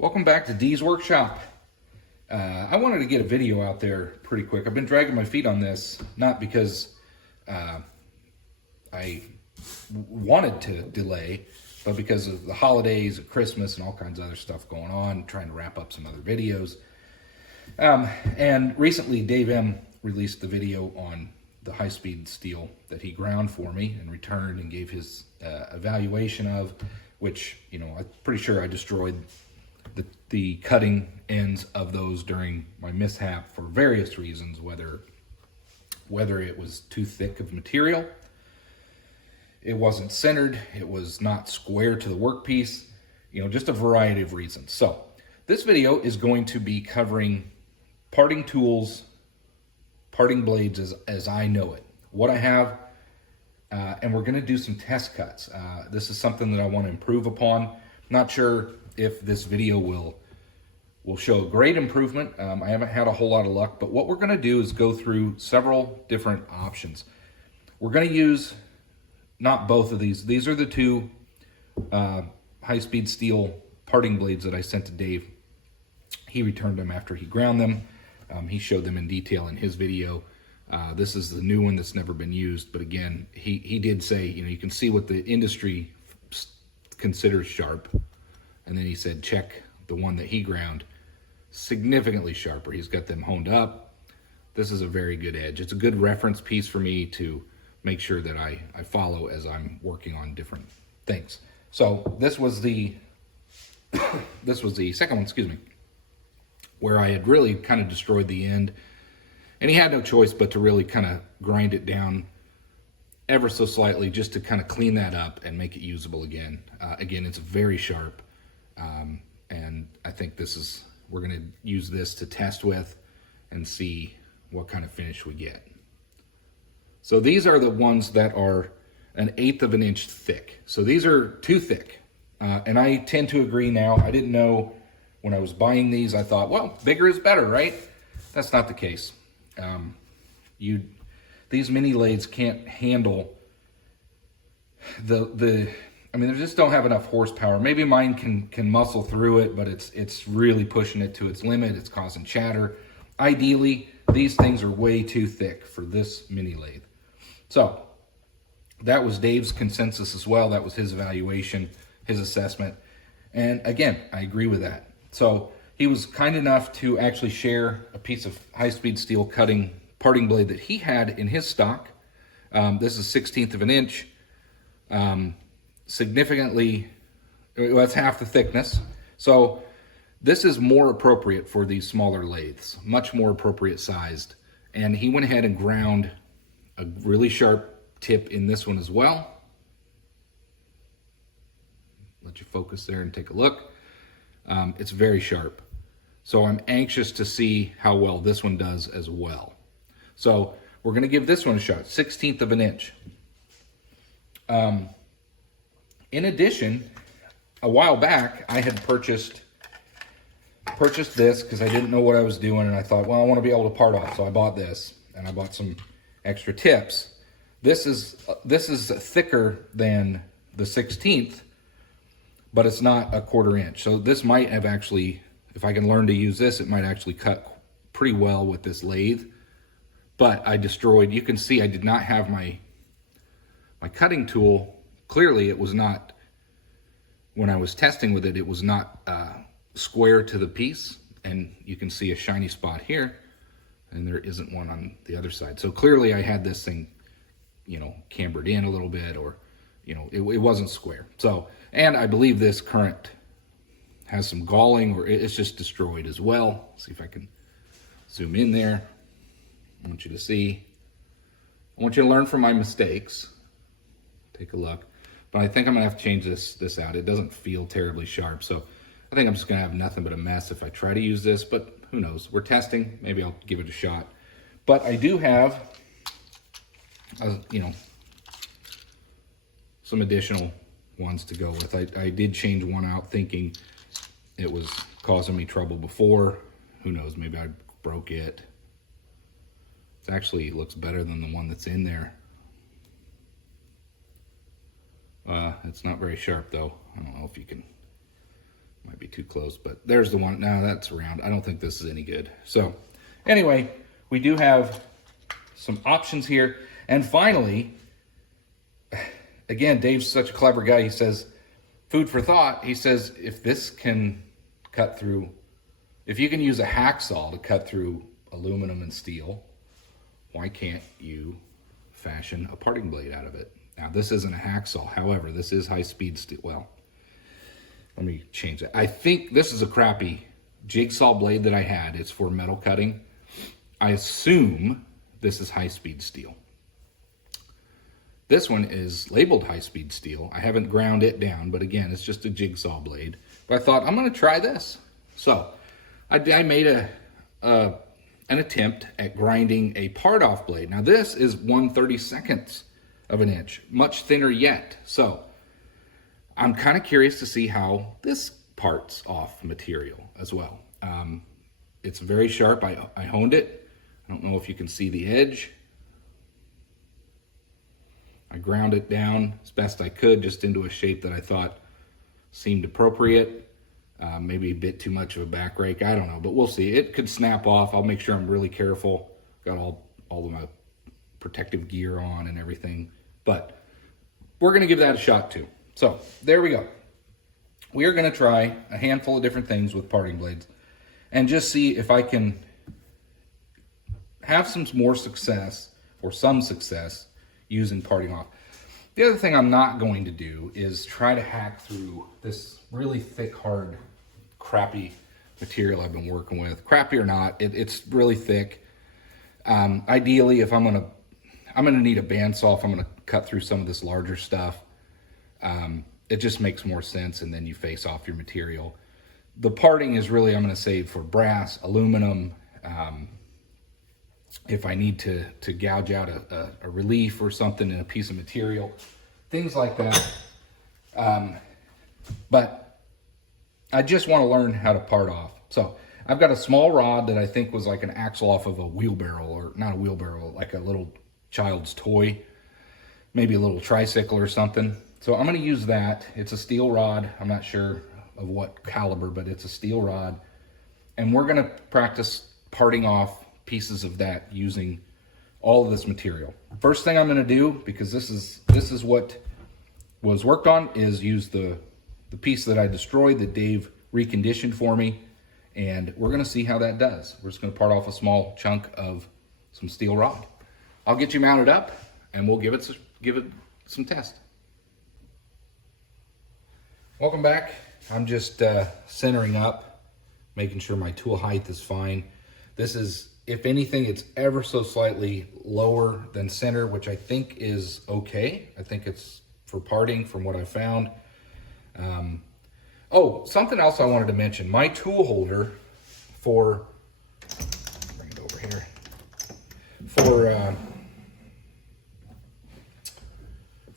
Welcome back to Dee's Workshop. I wanted to get a video out there pretty quick. I've been dragging my feet on this, not because I wanted to delay, but because of the holidays, Christmas, and all kinds of other stuff going on, trying to wrap up some other videos. And recently, DaveM released the video on the high-speed steel that he ground for me and returned and gave his evaluation of, which, you know, I'm pretty sure I destroyed the cutting ends of those during my mishap for various reasons, whether it was too thick of material, it wasn't centered, it was not square to the workpiece, you know, just a variety of reasons. So this video is going to be covering parting tools, parting blades as I know it, what I have, and we're going to do some test cuts. This is something that I want to improve upon. Not sure if this video will show a great improvement. I haven't had a whole lot of luck, but what we're going to do is go through several different options. We're going to use not both of these. These are the two high-speed steel parting blades that I sent to Dave. He returned them after he ground them. He showed them in detail in his video. This is the new one that's never been used, but again, he did say, you know, you can see what the industry considers sharp. And then he said, check the one that he ground, significantly sharper. He's got them honed up. This is a very good edge. It's a good reference piece for me to make sure that I follow as I'm working on different things. So this was the second one, excuse me, where I had really kind of destroyed the end. And he had no choice but to really kind of grind it down ever so slightly just to kind of clean that up and make it usable again. Again, it's very sharp. And I think we're going to use this to test with and see what kind of finish we get. So these are the ones that are 1/8 of an inch thick. So these are too thick. And I tend to agree now. I didn't know when I was buying these, I thought, well, bigger is better, right? That's not the case. These mini lathes can't handle I mean, they just don't have enough horsepower. Maybe mine can muscle through it, but it's really pushing it to its limit. It's causing chatter. Ideally, these things are way too thick for this mini lathe. So that was Dave's consensus as well. That was his evaluation, his assessment. And again, I agree with that. So he was kind enough to actually share a piece of high-speed steel cutting parting blade that he had in his stock. This is 1/16 of an inch. Significantly, well, that's half the thickness. So this is more appropriate for these smaller lathes, much more appropriate sized. And he went ahead and ground a really sharp tip in this one as well. Let you focus there and take a look. It's very sharp. So I'm anxious to see how well this one does as well. So we're going to give this one a shot, 1/16 of an inch. In addition, a while back, I had purchased this because I didn't know what I was doing, and I thought, well, I want to be able to part off, so I bought this, and I bought some extra tips. This is thicker than the 1/16, but it's not a 1/4 inch. So this might have actually, if I can learn to use this, it might actually cut pretty well with this lathe. But I destroyed, you can see I did not have my cutting tool. Clearly it was not, when I was testing with it, it was not square to the piece. And you can see a shiny spot here, and there isn't one on the other side. So clearly I had this thing, you know, cambered in a little bit, or, you know, it wasn't square. So, and I believe this current has some galling, or it's just destroyed as well. See if I can zoom in there. I want you to see. I want you to learn from my mistakes. Take a look. But I think I'm gonna have to change this out. It doesn't feel terribly sharp, so I think I'm just gonna have nothing but a mess if I try to use this, but who knows? We're testing. Maybe I'll give it a shot. But I do have, you know, some additional ones to go with. I did change one out thinking it was causing me trouble before. Who knows? Maybe I broke it. It actually looks better than the one that's in there. It's not very sharp though. I don't know if you can Might be too close, but there's the one. No, that's round. I don't think this is any good. So anyway, we do have some options here. And finally, again, Dave's such a clever guy. He says, food for thought. He says, if this can cut through, if you can use a hacksaw to cut through aluminum and steel, why can't you fashion a parting blade out of it? Now, this isn't a hacksaw. However, this is high-speed steel. Well, let me change that. I think this is a crappy jigsaw blade that I had. It's for metal cutting. I assume this is high-speed steel. This one is labeled high-speed steel. I haven't ground it down, but again, it's just a jigsaw blade. But I thought, I'm going to try this. So I made an attempt at grinding a part-off blade. Now, this is 1/32 of an inch, much thinner yet. So I'm kind of curious to see how this parts off material as well. It's very sharp. I honed it. I don't know if you can see the edge. I ground it down as best I could, just into a shape that I thought seemed appropriate. Maybe a bit too much of a back rake, I don't know, but we'll see. It could snap off. I'll make sure I'm really careful. Got all of my protective gear on and everything, but we're gonna give that a shot too. So there we go. We are gonna try a handful of different things with parting blades and just see if I can have some more success or some success using parting off. The other thing I'm not going to do is try to hack through this really thick, hard, crappy material I've been working with. Crappy or not, it's really thick. Ideally, if I'm gonna need a bandsaw if I'm gonna cut through some of this larger stuff. It just makes more sense, and then you face off your material. The parting is really, I'm gonna save for brass, aluminum, if I need to gouge out a relief or something in a piece of material, things like that. But I just want to learn how to part off. So I've got a small rod that I think was like an axle off of a wheelbarrow, or not a wheelbarrow, like a little child's toy, maybe a little tricycle or something. So I'm going to use that. It's a steel rod. I'm not sure of what caliber, but it's a steel rod. And we're going to practice parting off pieces of that using all of this material. First thing I'm going to do, because this is what was worked on, is use the piece that I destroyed that Dave reconditioned for me, and we're going to see how that does. We're just going to part off a small chunk of some steel rod. I'll get you mounted up and we'll give it some test. Welcome back. I'm just centering up, making sure my tool height is fine. This is, if anything, it's ever so slightly lower than center, which I think is okay. I think it's for parting from what I found. Oh, something else I wanted to mention. My tool holder bring it over here,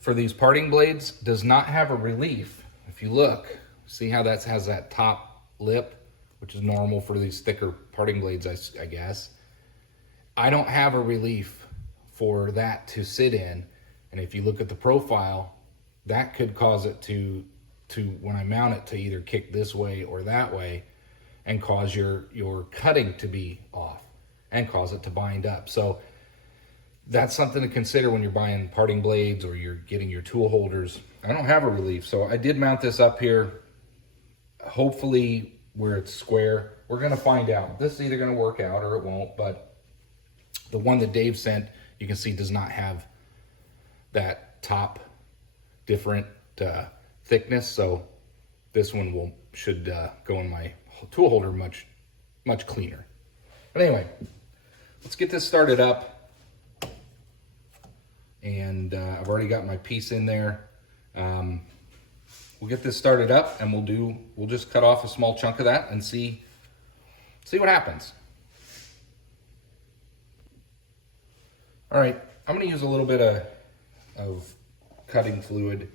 for these parting blades does not have a relief. If you look, see how that has that top lip, which is normal for these thicker parting blades, I guess. I don't have a relief for that to sit in, and if you look at the profile, that could cause it to when I mount it to either kick this way or that way and cause your cutting to be off and cause it to bind up. So that's something to consider when you're buying parting blades or you're getting your tool holders. I don't have a relief, so I did mount this up here, hopefully where it's square. We're gonna find out. This is either gonna work out or it won't, but the one that Dave sent, you can see, does not have that top different thickness, so this one should go in my tool holder much cleaner. But anyway, let's get this started up, and I've already got my piece in there. We'll get this started up, and we'll just cut off a small chunk of that and see what happens. All right, I'm going to use a little bit of cutting fluid,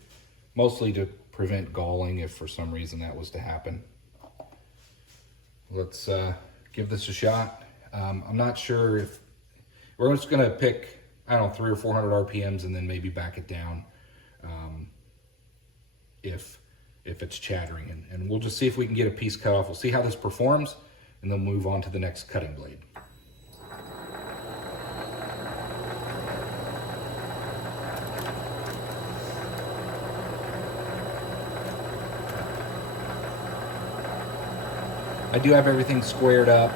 mostly to prevent galling if for some reason that was to happen. Let's give this a shot. I'm not sure if we're just going to pick, I don't know, 300 or 400 RPMs and then maybe back it down if if it's chattering. And we'll just see if we can get a piece cut off. We'll see how this performs, and then move on to the next cutting blade. I do have everything squared up.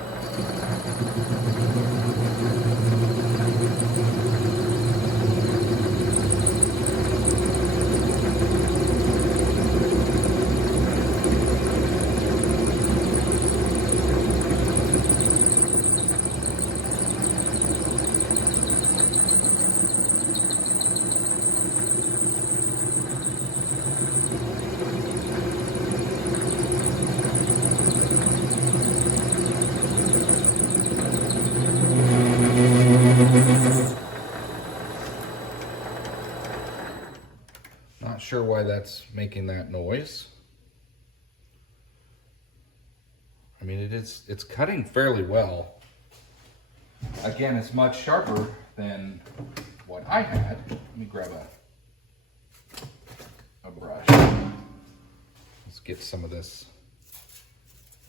Not sure why that's making that noise. I mean, it's cutting fairly well. Again, it's much sharper than what I had. Let me grab a brush. Let's get some of this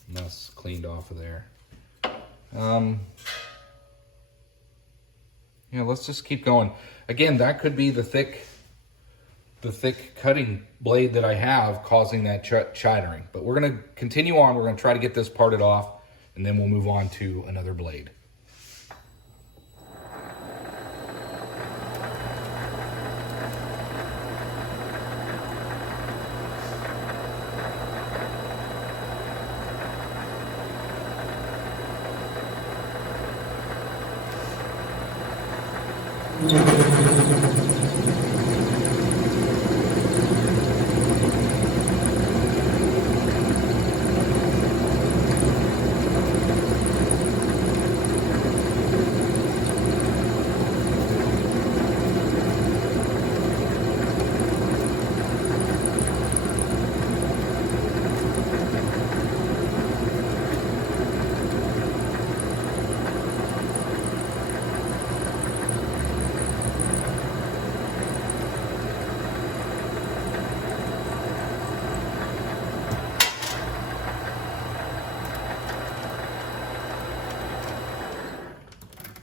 mess cleaned off of there. Yeah, let's just keep going. Again, that could be the thick cutting blade that I have causing that chattering. But we're gonna continue on. We're gonna try to get this parted off, and then we'll move on to another blade.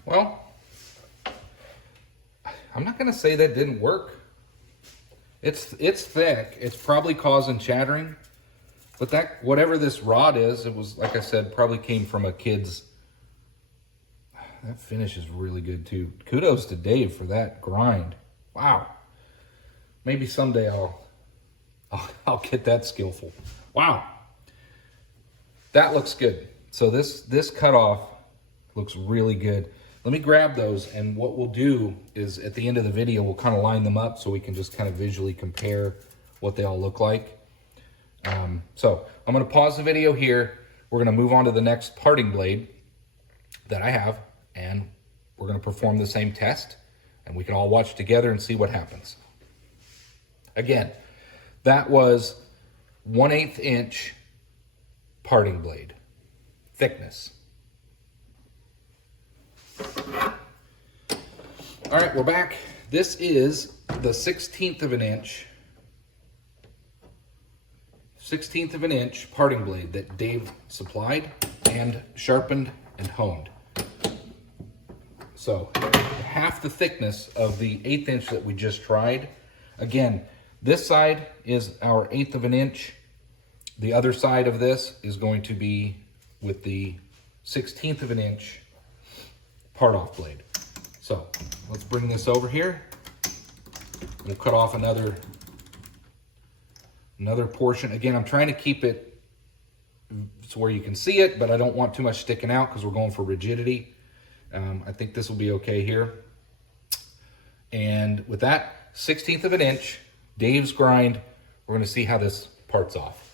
Well, I'm not gonna say that didn't work. It's thick. It's probably causing chattering, but that, whatever this rod is, it was, like I said, probably came from a kid's. That finish is really good too. Kudos to Dave for that grind. Wow. Maybe someday I'll get that skillful. Wow. That looks good. So this cutoff looks really good. Let me grab those, and what we'll do is at the end of the video, we'll kind of line them up so we can just kind of visually compare what they all look like. So I'm going to pause the video here. We're going to move on to the next parting blade that I have, and we're going to perform the same test, and we can all watch together and see what happens. Again, that was 1/8 inch parting blade thickness. All right, we're back. This is the 1/16 of an inch parting blade that Dave supplied and sharpened and honed. So half the thickness of the 1/8 inch that we just tried. Again, this side is our 1/8 of an inch. The other side of this is going to be with the 1/16 of an inch part off blade. So let's bring this over here. We'll cut off another portion. Again, I'm trying to keep it so where you can see it, but I don't want too much sticking out because we're going for rigidity. I think this will be okay here. And with that 1/16 of an inch, Dave's grind, we're going to see how this parts off.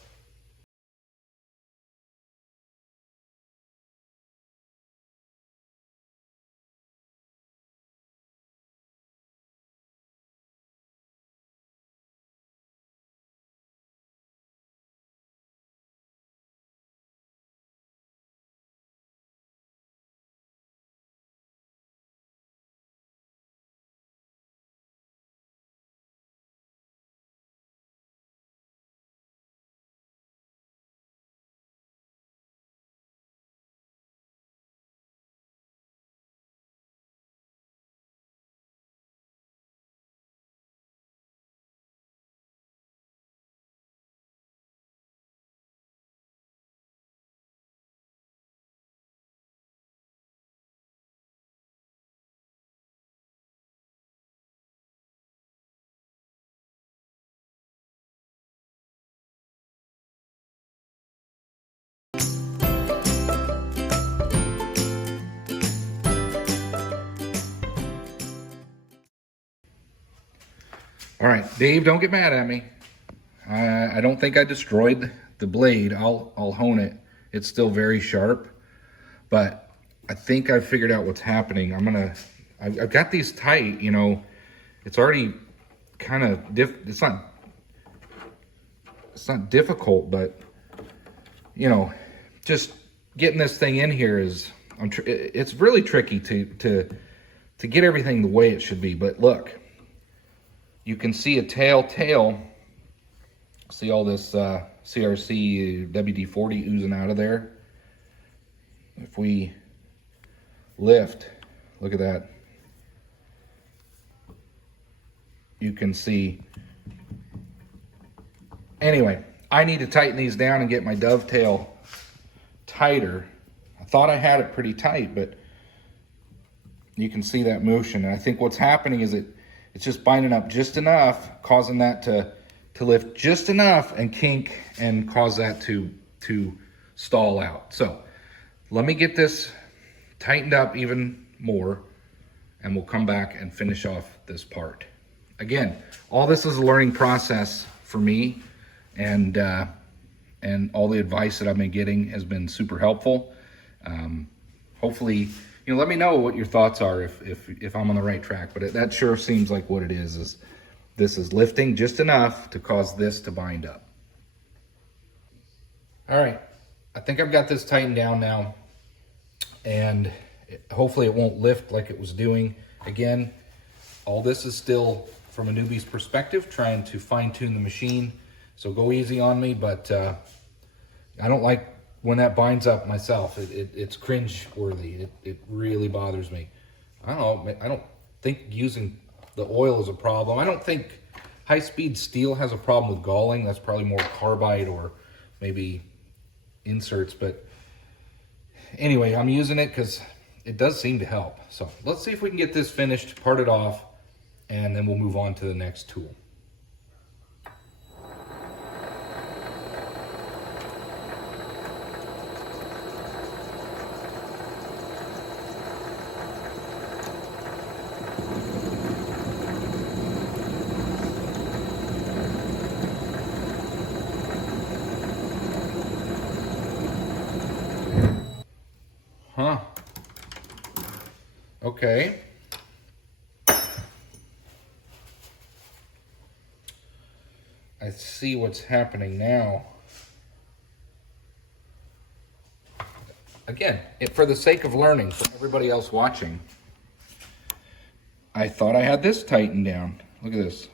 All right, Dave, don't get mad at me. I don't think I destroyed the blade. I'll hone it. It's still very sharp, but I think I've figured out what's happening. I've got these tight, you know. It's already kind of it's not difficult, but you know, just getting this thing in here is it's really tricky to get everything the way it should be. But look, you can see a tail. See all this CRC WD-40 oozing out of there. If we lift, look at that. You can see. Anyway, I need to tighten these down and get my dovetail tighter. I thought I had it pretty tight, but you can see that motion. And I think what's happening is it's just binding up just enough, causing that to lift just enough and kink and cause that to stall out. So let me get this tightened up even more, and we'll come back and finish off this part. Again, all this is a learning process for me, and all the advice that I've been getting has been super helpful. Hopefully, you know, let me know what your thoughts are if I'm on the right track, but that sure seems like what it is this is lifting just enough to cause this to bind up. All right, I think I've got this tightened down now, and hopefully it won't lift like it was doing. Again, all this is still from a newbie's perspective, trying to fine tune the machine. So go easy on me, but I don't like when that binds up myself. It's cringe worthy. It really bothers me. I don't think using the oil is a problem. I don't think high-speed steel has a problem with galling. That's probably more carbide or maybe inserts. But anyway, I'm using it because it does seem to help. So let's see if we can get this finished, part it off, and then we'll move on to the next tool. Huh. Okay. I see what's happening now. Again, for the sake of learning for everybody else watching, I thought I had this tightened down. Look at this.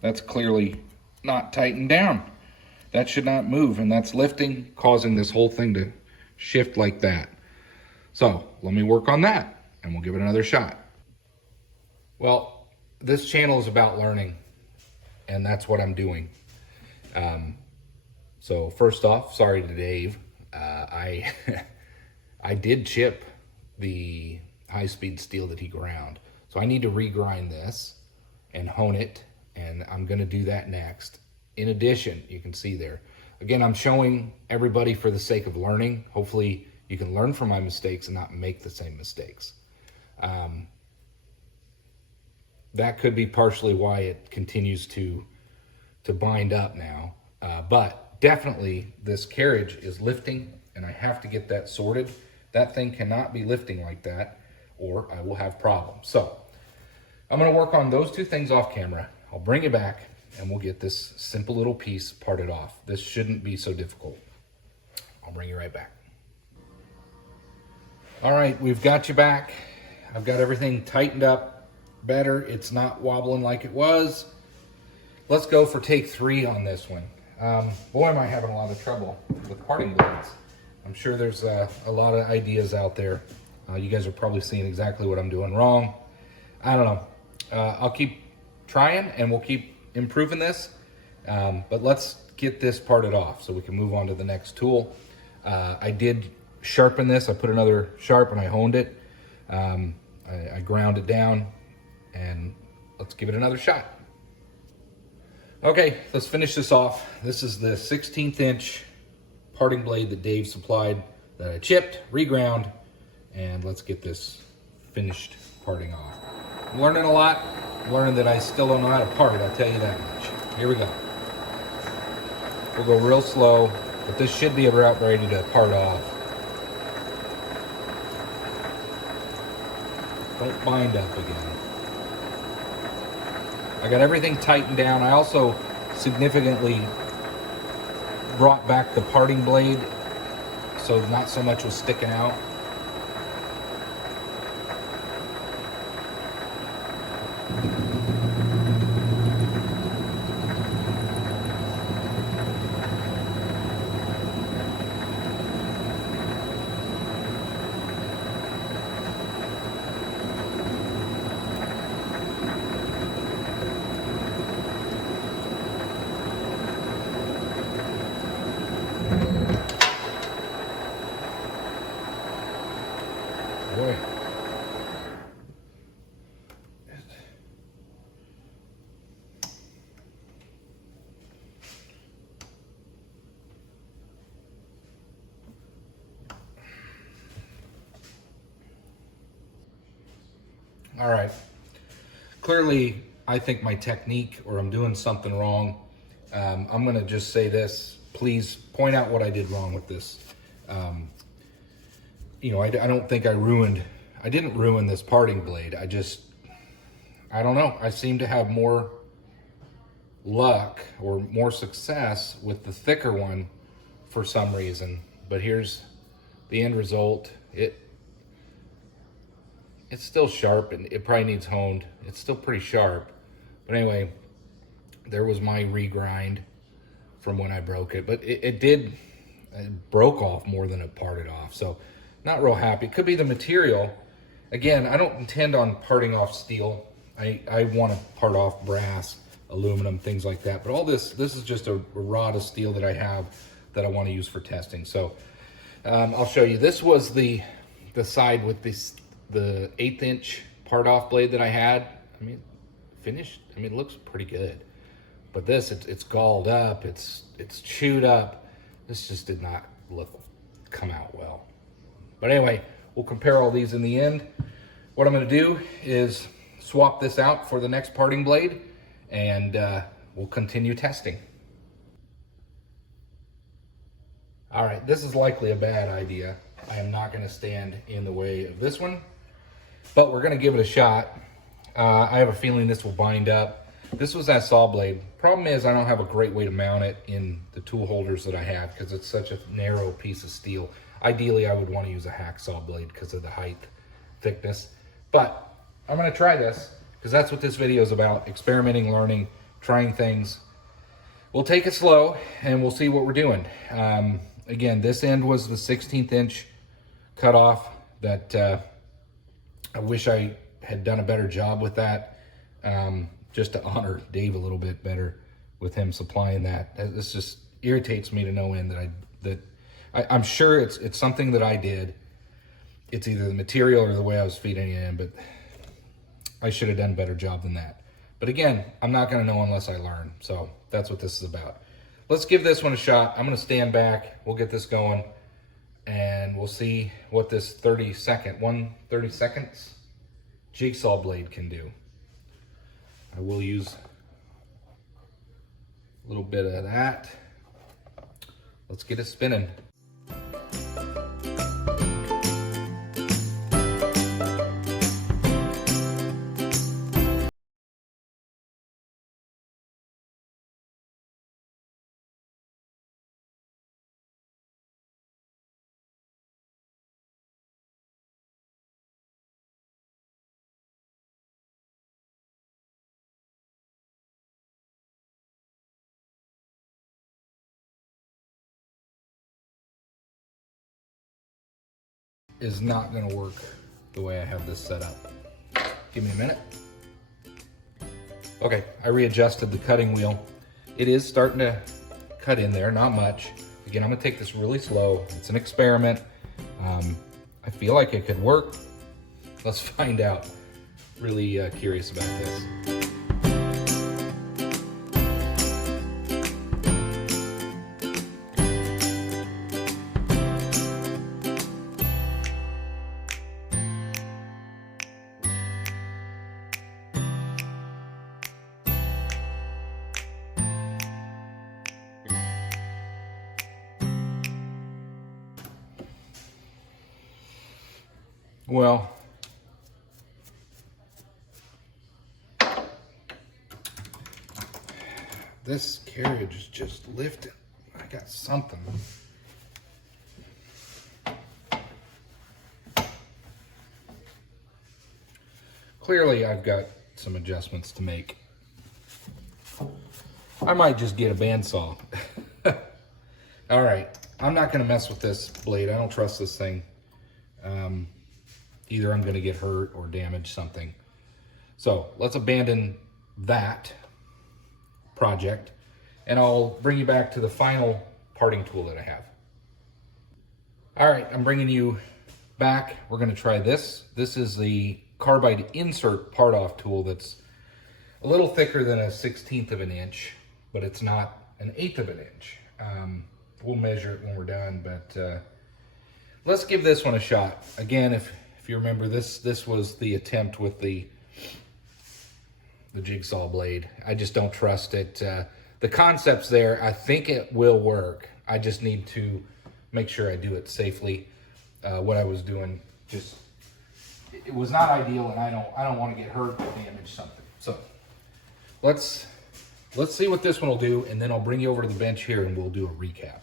That's clearly not tightened down. That should not move, and that's lifting, causing this whole thing to shift like that. So let me work on that, and we'll give it another shot. Well, this channel is about learning, and that's what I'm doing. So first off, sorry to Dave. I did chip the high-speed steel that he ground. So I need to regrind this and hone it, and I'm gonna do that next. In addition, you can see there, again, I'm showing everybody for the sake of learning. Hopefully you can learn from my mistakes and not make the same mistakes. That could be partially why it continues to bind up now. But definitely this carriage is lifting, and I have to get that sorted. That thing cannot be lifting like that, or I will have problems. So I'm gonna work on those two things off camera. I'll bring it back, and we'll get this simple little piece parted off. This shouldn't be so difficult. I'll bring you right back. All right, we've got you back. I've got everything tightened up better. It's not wobbling like it was. Let's go for take 3 on this one. Boy, am I having a lot of trouble with parting blades. I'm sure there's a lot of ideas out there. You guys are probably seeing exactly what I'm doing wrong. I don't know. I'll keep trying, and we'll keep improving this, but let's get this parted off so we can move on to the next tool. I did sharpen this. I put another sharp and I honed it. I ground it down, and let's give it another shot. Okay, let's finish this off. This is the 16th inch parting blade that Dave supplied that I chipped, reground, and let's get this finished parting off. I'm learning a lot. I'm learning that I still don't know how to part it, I'll tell you that much. Here we go. We'll go real slow, but this should be about ready to part off. Don't bind up again. I got everything tightened down. I also significantly brought back the parting blade so not so much was sticking out. Boy. All right. Clearly, I think my technique, or I'm doing something wrong. I'm going to just say this. Please point out what I did wrong with this. You know, I don't think I didn't ruin this parting blade. I don't know. I seem to have more luck or more success with the thicker one for some reason. But here's the end result. It's still sharp, and it probably needs honed. It's still pretty sharp. But anyway, there was my regrind from when I broke it. But it broke off more than it parted off. So not real happy. It could be the material. Again, I don't intend on parting off steel. I want to part off brass, aluminum, things like that. But all this is just a rod of steel that I have that I want to use for testing. So I'll show you. This was the side with the 1/8 inch part off blade that I had. I mean, finished. I mean, it looks pretty good. But this, it's galled up. It's chewed up. This just did not come out well. But anyway, we'll compare all these in the end. What I'm going to do is swap this out for the next parting blade, and we'll continue testing. All right, this is likely a bad idea. I am not going to stand in the way of this one, but we're going to give it a shot. I have a feeling this will bind up. This was that saw blade. Problem is, I don't have a great way to mount it in the tool holders that I have because it's such a narrow piece of steel. Ideally, I would want to use a hacksaw blade because of the height, thickness. But I'm going to try this because that's what this video is about. Experimenting, learning, trying things. We'll take it slow and we'll see what we're doing. Again, this end was the 16th inch cutoff that I wish I had done a better job with that. Just to honor Dave a little bit better with him supplying that. This just irritates me to no end that I'm sure it's something that I did. It's either the material or the way I was feeding it in, but I should have done a better job than that. But again, I'm not going to know unless I learn. So that's what this is about. Let's give this one a shot. I'm going to stand back. We'll get this going, and we'll see what this 30 seconds jigsaw blade can do. I will use a little bit of that. Let's get it spinning. Is not going to work the way I have this set up. Give me a minute. Okay, I readjusted the cutting wheel. It is starting to cut in there, not much. Again, I'm going to take this really slow. It's an experiment. I feel like it could work. Let's find out. Really curious about this. Well, this carriage is just lifting. I got something. Clearly, I've got some adjustments to make. I might just get a bandsaw. All right, I'm not gonna mess with this blade. I don't trust this thing. Either I'm gonna get hurt or damage something. So let's abandon that project, and I'll bring you back to the final parting tool that I have. All right, I'm bringing you back. We're gonna try this. This is the carbide insert part off tool that's a little thicker than a 1/16 of an inch, but it's not an 1/8 of an inch. We'll measure it when we're done, but let's give this one a shot. Again, if you remember, this was the attempt with the jigsaw blade. I just don't trust it. The concept's there. I think it will work. I just need to make sure I do it safely. What I was doing just, it was not ideal, and I don't want to get hurt or damage something. So let's see what this one will do, and then I'll bring you over to the bench here and we'll do a recap.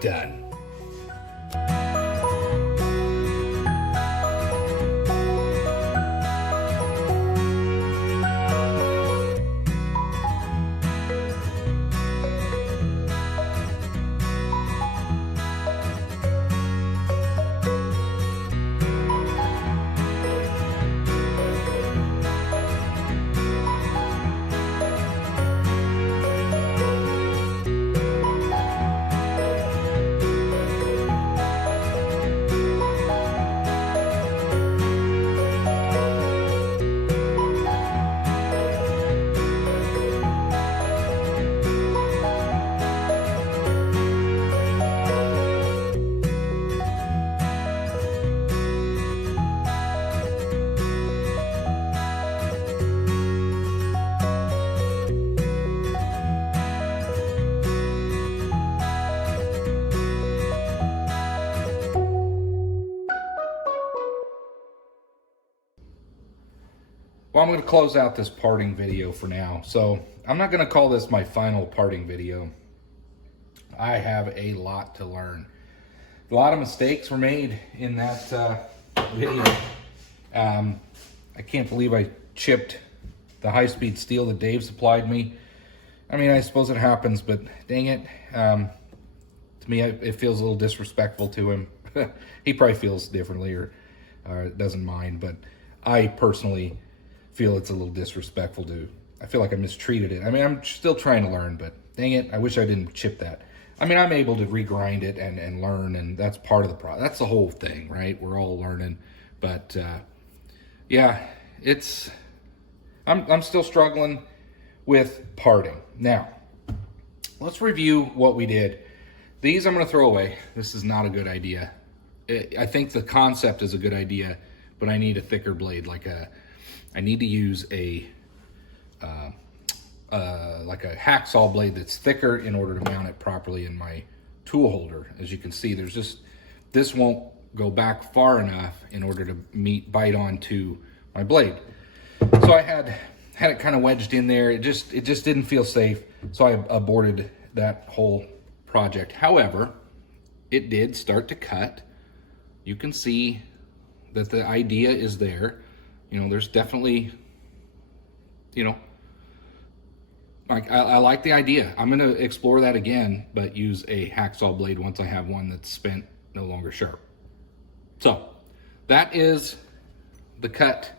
Done. Well, I'm going to close out this parting video for now. So I'm not going to call this my final parting video. I have a lot to learn. A lot of mistakes were made in that video. I can't believe I chipped the high-speed steel that Dave supplied me. I mean, I suppose it happens, but dang it. To me, it feels a little disrespectful to him. He probably feels differently or doesn't mind, but I personally feel it's a little disrespectful to. I feel like I mistreated it. I mean, I'm still trying to learn, but dang it, I wish I didn't chip that. I mean, I'm able to regrind it and learn, and that's part of the process. That's the whole thing, right? We're all learning, but yeah, I'm still struggling with parting. Now, let's review what we did. These I'm going to throw away. This is not a good idea. I think the concept is a good idea, but I need a thicker blade, I need to use like a hacksaw blade that's thicker in order to mount it properly in my tool holder. As you can see, this won't go back far enough in order to bite onto my blade. So I had it kind of wedged in there. It just didn't feel safe. So I aborted that whole project. However, it did start to cut. You can see that the idea is there. You know, there's definitely, you know, like I like the idea. I'm gonna explore that again, but use a hacksaw blade once I have one that's spent, no longer sharp. So that is the cut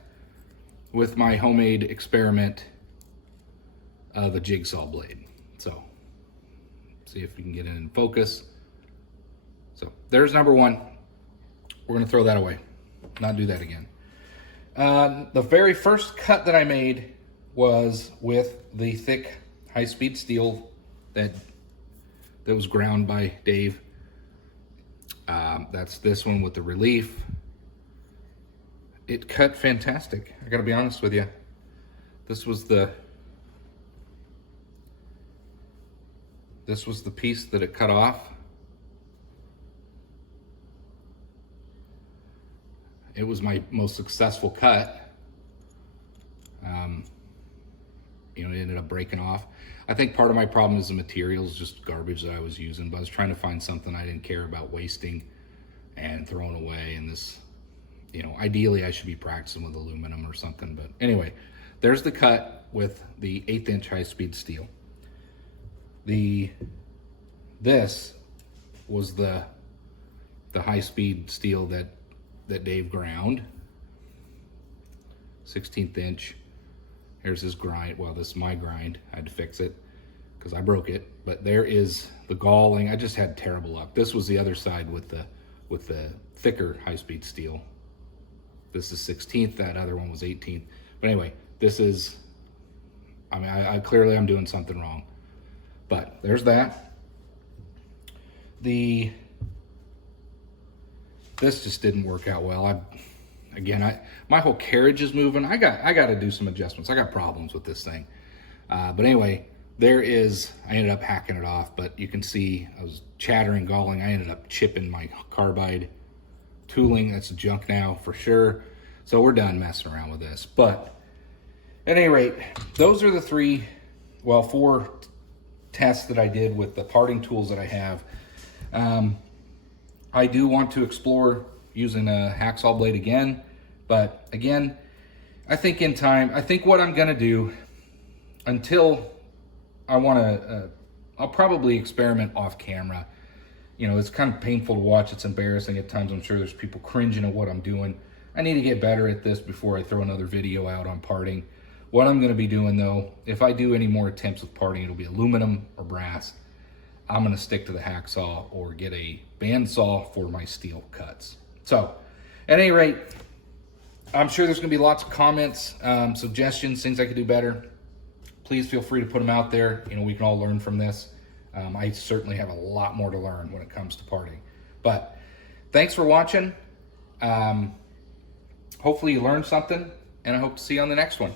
with my homemade experiment of a jigsaw blade. So see if we can get it in focus. So there's number one. We're gonna throw that away, not do that again. The very first cut that I made was with the thick high-speed steel that was ground by Dave. That's this one with the relief. It cut fantastic. I gotta be honest with you. This was the piece that it cut off. It was my most successful cut. You know, it ended up breaking off. I think part of my problem is the materials, just garbage that I was using, but I was trying to find something I didn't care about wasting and throwing away. And this, you know, ideally I should be practicing with aluminum or something. But anyway, there's the cut with the 1/8 inch high-speed steel. This was the high-speed steel that Dave ground. 16th inch. Here's his grind. Well, this is my grind. I had to fix it because I broke it. But there is the galling. I just had terrible luck. This was the other side with the thicker high-speed steel. This is 16th. That other one was 18th. But anyway, this is, I mean, I clearly I'm doing something wrong. But there's that. This just didn't work out well. My whole carriage is moving. I got to do some adjustments. I got problems with this thing. But anyway, I ended up hacking it off, but you can see I was chattering, galling. I ended up chipping my carbide tooling. That's junk now for sure. So we're done messing around with this. But at any rate, those are the 4 tests that I did with the parting tools that I have. I do want to explore using a hacksaw blade again, but again, I think in time, I think what I'm gonna do until I'll probably experiment off camera. You know, it's kind of painful to watch. It's embarrassing at times. I'm sure there's people cringing at what I'm doing. I need to get better at this before I throw another video out on parting. What I'm gonna be doing though, if I do any more attempts with parting, it'll be aluminum or brass. I'm gonna stick to the hacksaw or get a bandsaw for my steel cuts. So, at any rate, I'm sure there's gonna be lots of comments, suggestions, things I could do better. Please feel free to put them out there. You know, we can all learn from this. I certainly have a lot more to learn when it comes to parting. But thanks for watching. Hopefully you learned something, and I hope to see you on the next one.